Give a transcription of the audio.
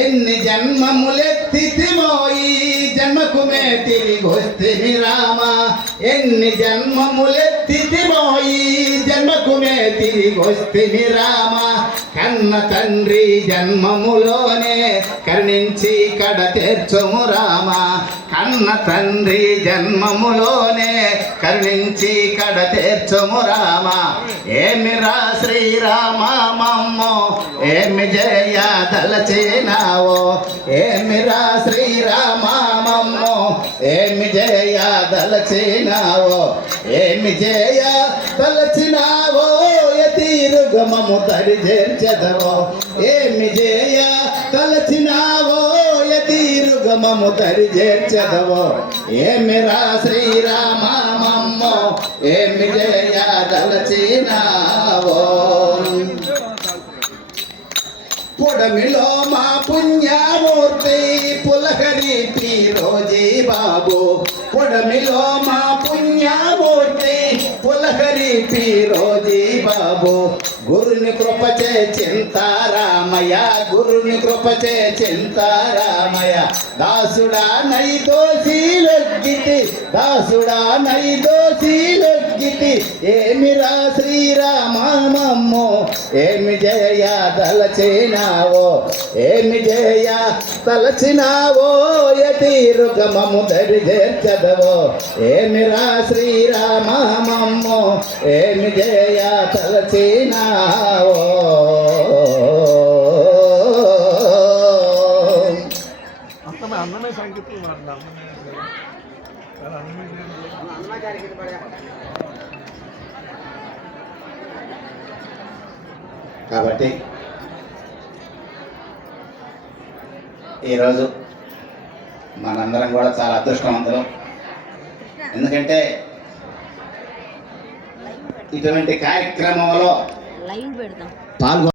ఎన్ని జన్మములెత్తితిమోయి జన్మకు మే తిరిగొస్తిమి రామ. ఎన్ని జన్మములెత్తితిమోయి జన్మకు మే తిరిగొస్తిమి రామ. కన్న తండ్రి జన్మములోనే కరుణించి కడ తీర్చుము రామ. కన్న తండ్రి జన్మములోనే కరుణించి కడ తీర్చుము రామ. ఏమిరా శ్రీరామ మమ్మో ఏమి జయ దలచినావో. ఏమిరా శ్రీరామ మమ్మో ఏమి జయ దలచినావో. ఏమి జయ దలచినావో యతీరుగమము తరి చేర్చెదవో. ఏమి జయ దలచినావో యతీరుగమము తరి చేర్చెదవో. ఏమిరా శ్రీరామ మమ్మో ఏమి జయ దలచినావో. పొడమిలో మా పుణ్యమూర్తి పులహరి పీరోజీ బాబు. పొడమిలో మా పుణ్యమూర్తి పులహరి పీరోజీ బాబు. గురుని కృపచే చింతారామయ్య. గురుని కృపచే చింతారామయ్య. దాసుడా నై దోషిలొగ్గితి. దాసుడా నై దోషిలొగ్గితి. ఏమిరా శ్రీరామ మమ్మో ఏమి జయ దలచినావో. ఏమి జయ తలచినావో యతీరుగమము దరి చేర్చెదవో. ఏమిరా శ్రీరామ మమ్మో ఏమి జయ తలచినావో. అన్నమే సంగీతం కాబట్టి ఈరోజు మనందరం కూడా చాలా అదృష్టవంతులం. ఎందుకంటే ఇటువంటి కార్యక్రమంలో పాల్గొ